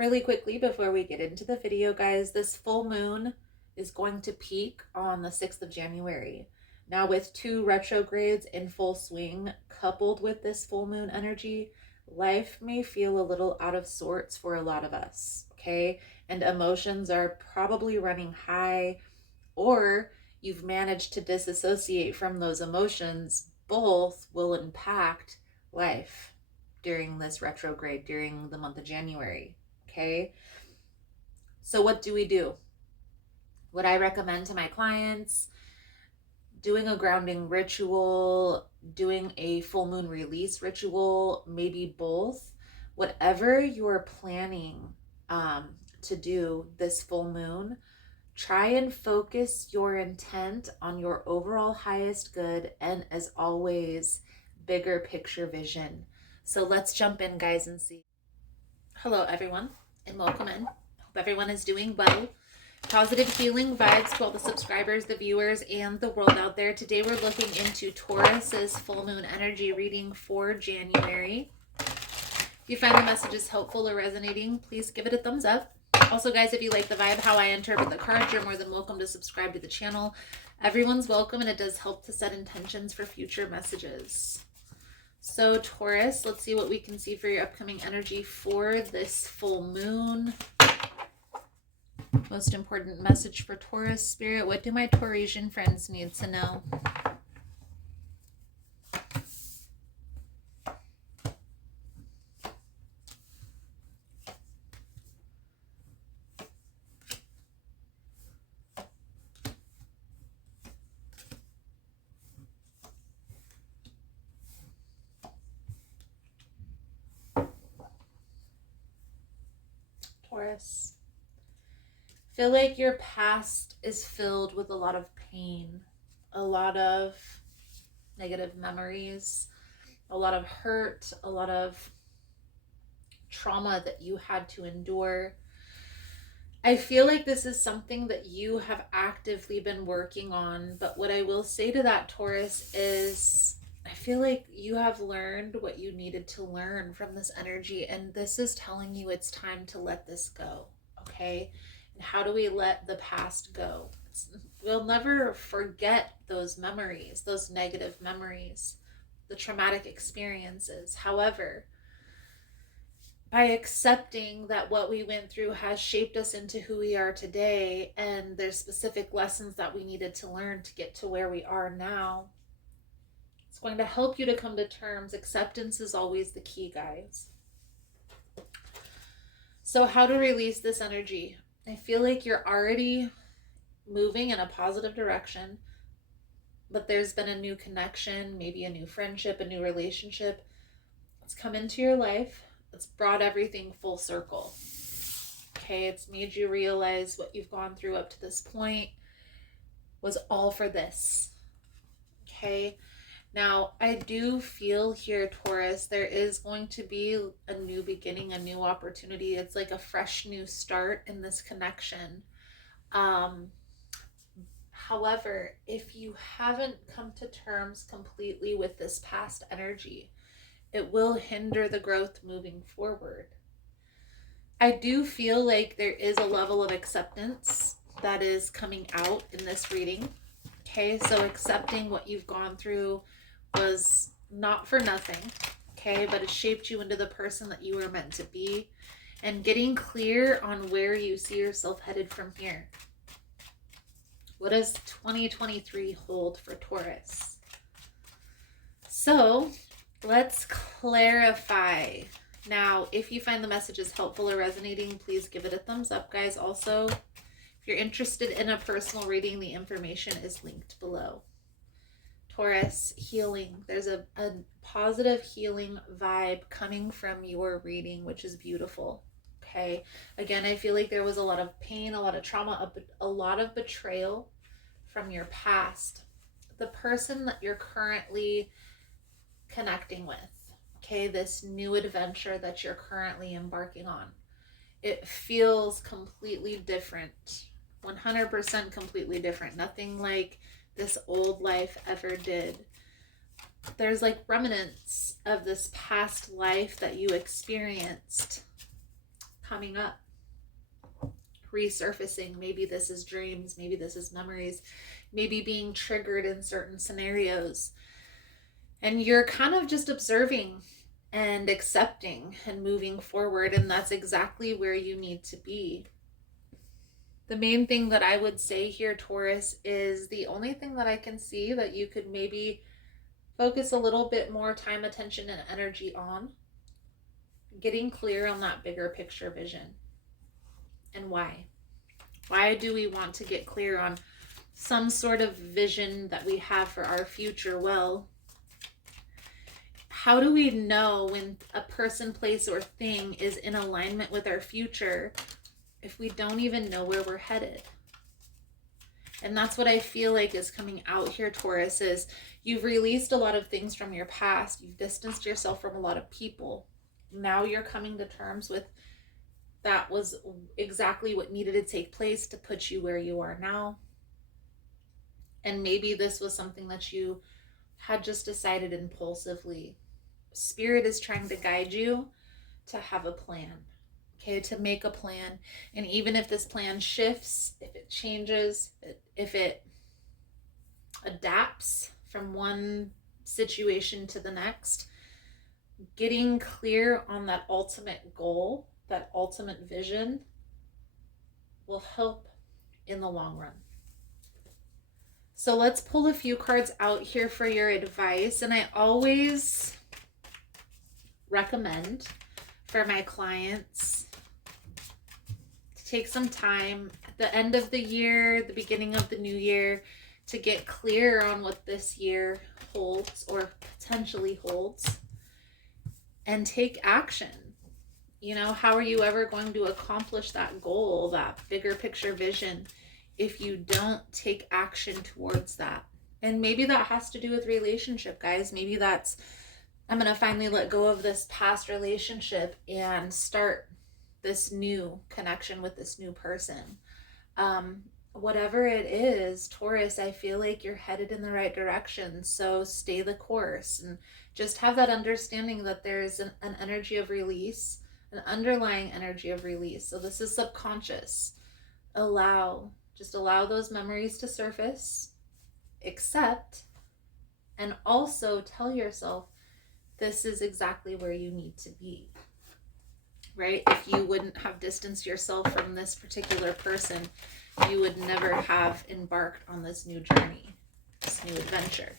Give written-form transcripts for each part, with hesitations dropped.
Really quickly before we get into the video, guys, this full moon is going to peak on the 6th of January. Now, with 2 retrogrades in full swing, coupled with this full moon energy, life may feel a little out of sorts for a lot of us, okay? And emotions are probably running high, or you've managed to disassociate from those emotions. Both will impact life during this retrograde, during the month of January. Okay. So what do we do? What I recommend to my clients, doing a grounding ritual, doing a full moon release ritual, maybe both. Whatever you're planning to do this full moon, try and focus your intent on your overall highest good and, as always, bigger picture vision. So let's jump in, guys, and see. Hello, everyone, and welcome in. Hope everyone is doing well. Positive healing vibes to all the subscribers, the viewers, and the world out there. Today we're looking into Taurus's full moon energy reading for January. If you find the messages helpful or resonating, please give it a thumbs up. Also, guys, if you like the vibe, how I interpret the cards, you're more than welcome to subscribe to the channel. Everyone's welcome, and it does help to set intentions for future messages. So Taurus, let's see what we can see for your upcoming energy for this full moon. Most important message for Taurus, Spirit. What do my Taurasian friends need to know? Taurus. Feel like your past is filled with a lot of pain, a lot of negative memories, a lot of hurt, a lot of trauma that you had to endure. I feel like this is something that you have actively been working on, but what I will say to that, Taurus, is I feel like you have learned what you needed to learn from this energy, and this is telling you it's time to let this go, okay? And how do we let the past go? We'll never forget those memories, those negative memories, the traumatic experiences. However, by accepting that what we went through has shaped us into who we are today, and there's specific lessons that we needed to learn to get to where we are now, it's going to help you to come to terms. Acceptance is always the key, guys. So how to release this energy? I feel like you're already moving in a positive direction, but there's been a new connection, maybe a new friendship, a new relationship. It's come into your life. It's brought everything full circle. Okay, it's made you realize what you've gone through up to this point was all for this. Okay, now I do feel here, Taurus, there is going to be a new beginning, a new opportunity. It's like a fresh new start in this connection. However, if you haven't come to terms completely with this past energy, it will hinder the growth moving forward. I do feel like there is a level of acceptance that is coming out in this reading. Okay, so accepting what you've gone through was not for nothing, okay, but it shaped you into the person that you were meant to be, and getting clear on where you see yourself headed from here. What does 2023 hold for Taurus? So let's clarify. Now, if you find the messages helpful or resonating, please give it a thumbs up, guys. Also, if you're interested in a personal reading, the information is linked below. Taurus, healing. There's a positive healing vibe coming from your reading, which is beautiful. Okay. Again, I feel like there was a lot of pain, a lot of trauma, a lot of betrayal from your past. The person that you're currently connecting with, okay, this new adventure that you're currently embarking on, it feels completely different, 100% completely different. Nothing like this old life ever did. There's like remnants of this past life that you experienced coming up, resurfacing. Maybe this is dreams, maybe this is memories, maybe being triggered in certain scenarios. And you're kind of just observing and accepting and moving forward, and that's exactly where you need to be. The main thing that I would say here, Taurus, is the only thing that I can see that you could maybe focus a little bit more time, attention, and energy on, getting clear on that bigger picture vision. And why? Why do we want to get clear on some sort of vision that we have for our future? Well, how do we know when a person, place, or thing is in alignment with our future if we don't even know where we're headed? And that's what I feel like is coming out here, Taurus, is you've released a lot of things from your past. You've distanced yourself from a lot of people. Now you're coming to terms with that was exactly what needed to take place to put you where you are now. And maybe this was something that you had just decided impulsively. Spirit is trying to guide you to have a plan, okay, to make a plan. And even if this plan shifts, if it changes, if it adapts from one situation to the next, getting clear on that ultimate goal, that ultimate vision, will help in the long run. So let's pull a few cards out here for your advice. And I always recommend for my clients to take some time at the end of the year, the beginning of the new year, to get clear on what this year holds or potentially holds, and take action. You know, how are you ever going to accomplish that goal, that bigger picture vision, if you don't take action towards that? And maybe that has to do with relationship, guys. Maybe that's, I'm going to finally let go of this past relationship and start this new connection with this new person. Whatever it is, Taurus, I feel like you're headed in the right direction. So stay the course and just have that understanding that there's an energy of release, an underlying energy of release. So this is subconscious. Just allow those memories to surface, accept, and also tell yourself this is exactly where you need to be, right? If you wouldn't have distanced yourself from this particular person, you would never have embarked on this new journey, this new adventure.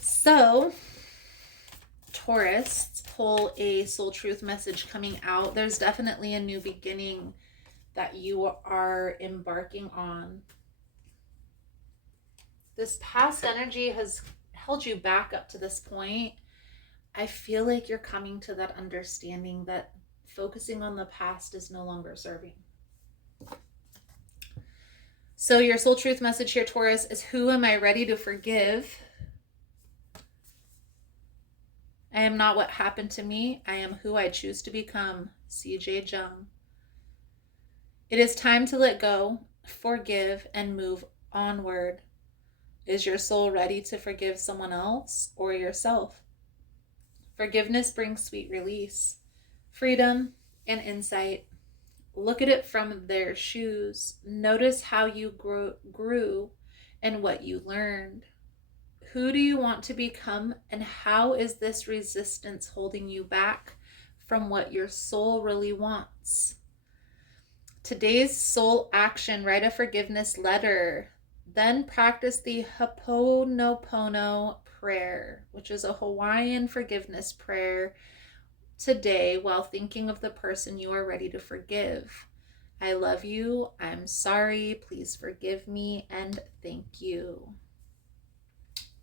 So, Taurus, pull a soul truth message coming out. There's definitely a new beginning that you are embarking on. This past energy has held you back up to this point. I feel like you're coming to that understanding that focusing on the past is no longer serving. So your soul truth message here, Taurus, is who am I ready to forgive? I am not what happened to me. I am who I choose to become. CJ Jung. It is time to let go, forgive, and move onward. Is your soul ready to forgive someone else or yourself? Forgiveness brings sweet release, freedom, and insight. Look at it from their shoes. Notice how you grew and what you learned. Who do you want to become, and how is this resistance holding you back from what your soul really wants? Today's soul action: write a forgiveness letter. Then practice the Ho'oponopono prayer, which is a Hawaiian forgiveness prayer, today while thinking of the person you are ready to forgive. I love you. I'm sorry. Please forgive me. And thank you.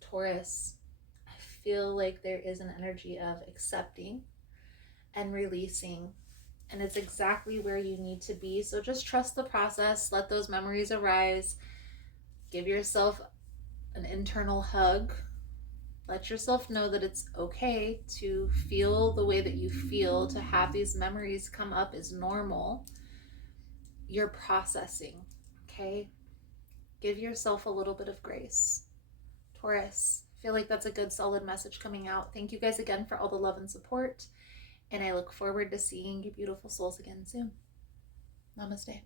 Taurus, I feel like there is an energy of accepting and releasing, and it's exactly where you need to be. So just trust the process. Let those memories arise. Give yourself an internal hug. Let yourself know that it's okay to feel the way that you feel. To have these memories come up is normal. You're processing, okay? Give yourself a little bit of grace. Taurus, I feel like that's a good solid message coming out. Thank you guys again for all the love and support. And I look forward to seeing you beautiful souls again soon. Namaste.